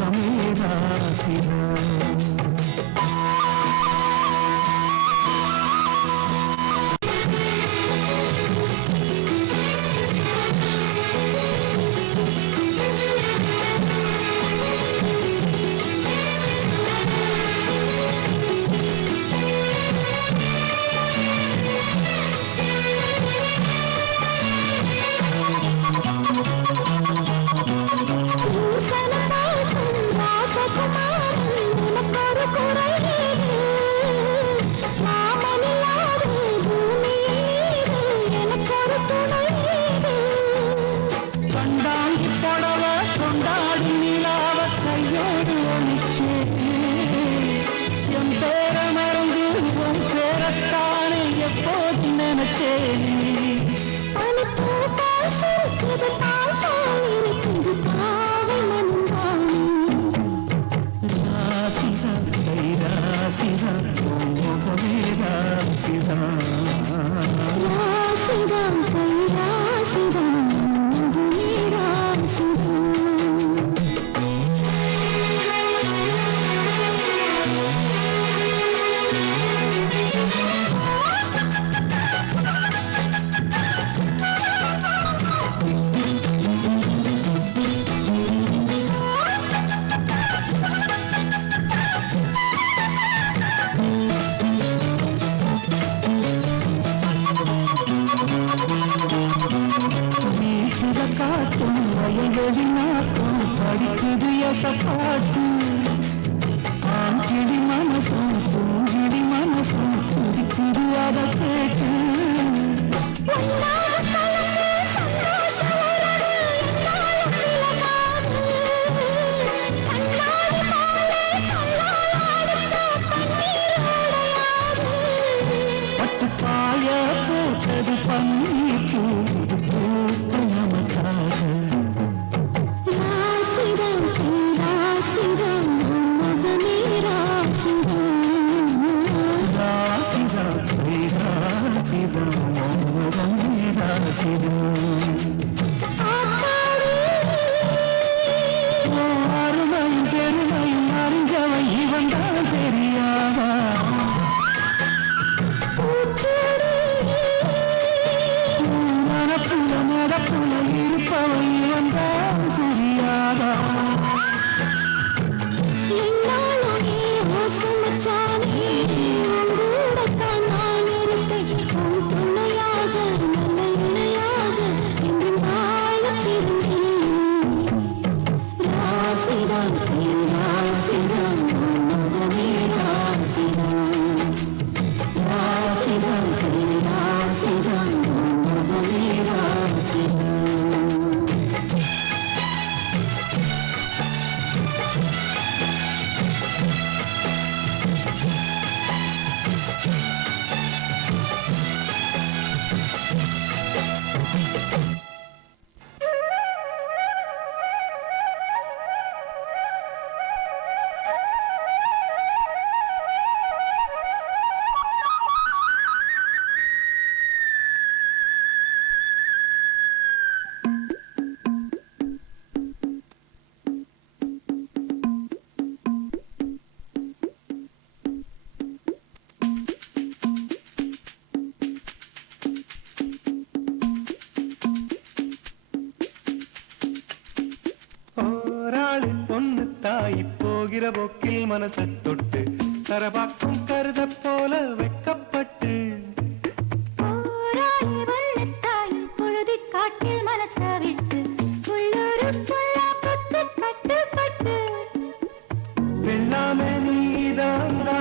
முகமே ராசிதான். படிக்குது எசப்பாட்டு ஆங்கிடி மனசும் பூங்கிடி மனசும் குடிக்குது அதை கேட்டு பட்டு பாய போட்டது பன்னீர் தூது போட்டு நமக்காக அருமையும் பெருமையும் அறிஞ்சவன் இவன் தான் தெரியாதா மனப்புல மதப்புல இருப்பவன் இவன் தான் தெரியாதா போகிற போக்கில் மனசை தொட்டு கரபாக்கும் கருத போல வெக்கப்பட்டு பொழுதி காட்டில் மனச விட்டு கட்டுப்பட்டு வெள்ளாமே நீதாண்டா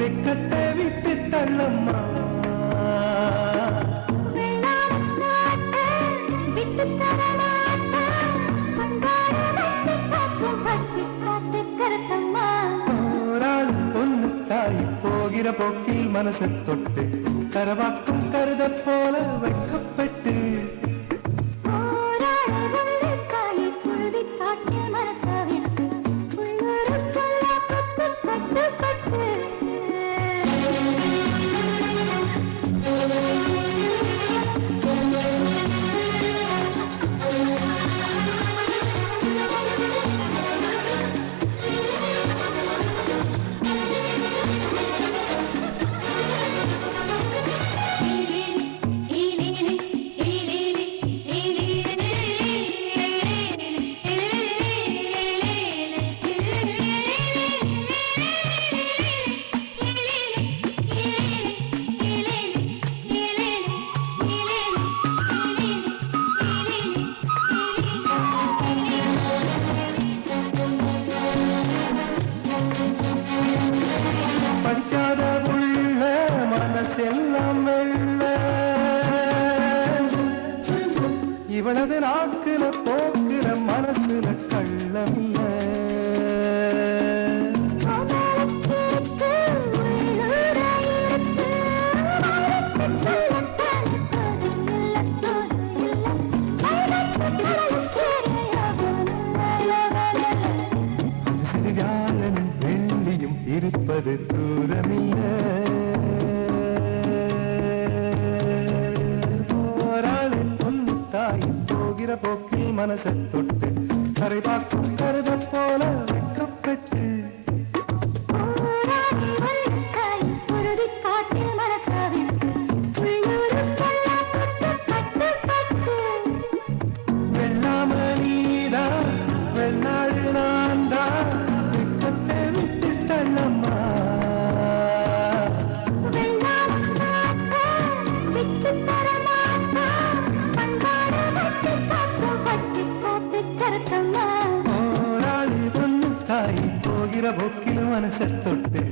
வெக்கத்தை விட்டு தள்ளம்மா விட்டு தரமா போகிற போக்கில் மனசை தொட்டு கரவாக்கும் கருத போல வைக்கப்பட்டு வாக்குல போக்குற மனசுல கள்ளமில்ல சிறுகாலனும் வெள்ளியும் இருப்பது தூரமில்ல போக்கில் மனசை தொட்டு கரை பார்க்கும் கருத போல வெட்கப்பட்டு வெள்ளாம நீதா வெள்ளாடு நான்தா வெட்கத்தை விட்டு தள்ளம்மா போக்கில மனசை தொட்டு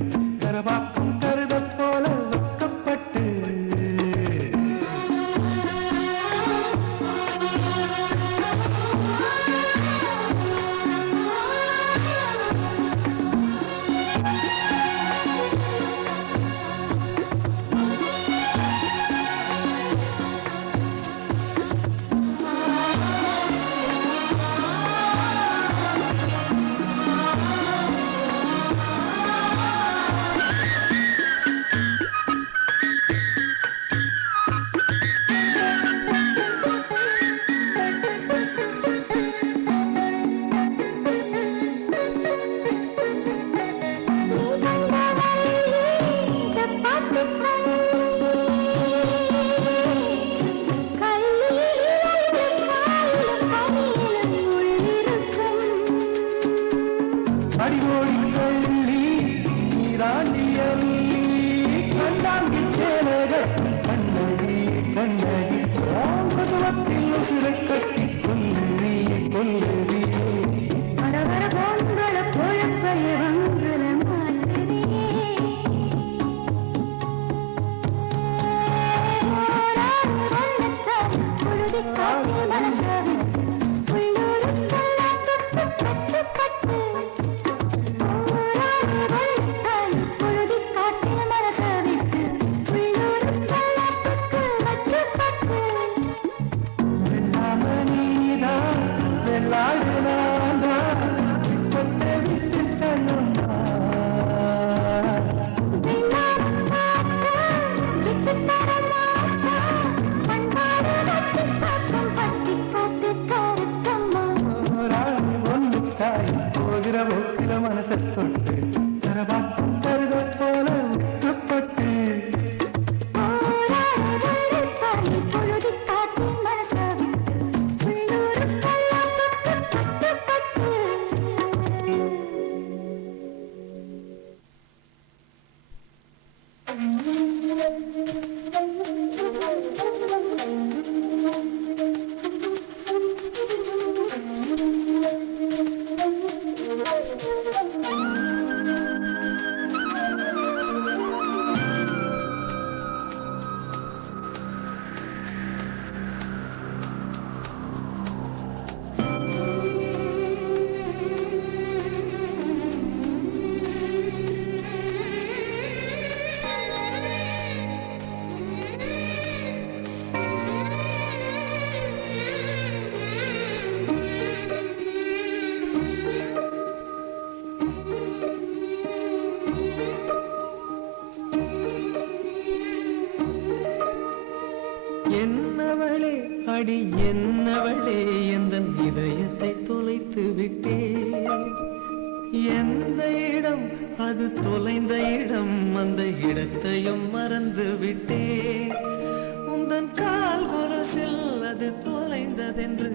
கரபாக்கும் கருத போல வெட்கப்பட்டு அடிவோடி கள்ளி நீராண்டி அள்ளி கண்டாங்கி சேலகத்தும் கண்ணகி கண்ணகி குதுவத்தில் உசிரை கட்டி கொல்லுறியே கொல்லுறியே வரவர போங்கள பொழப்பைய வங்கள மாட்டுறியே பொழுதி காட்டி மனசாவி போக்கில மனசை தொட்டு கரபாக்கும் கருத போல வெட்கப்பட்டு என்னவளே அடி என்னவளே எந்தன் இதயத்தை தொலைத்து விட்டே எந்த இடம் அது தொலைந்த இடம் அந்த இடத்தையும் மறந்து விட்டே உந்தன் கால் கொலுசில் அது தொலைந்ததென்று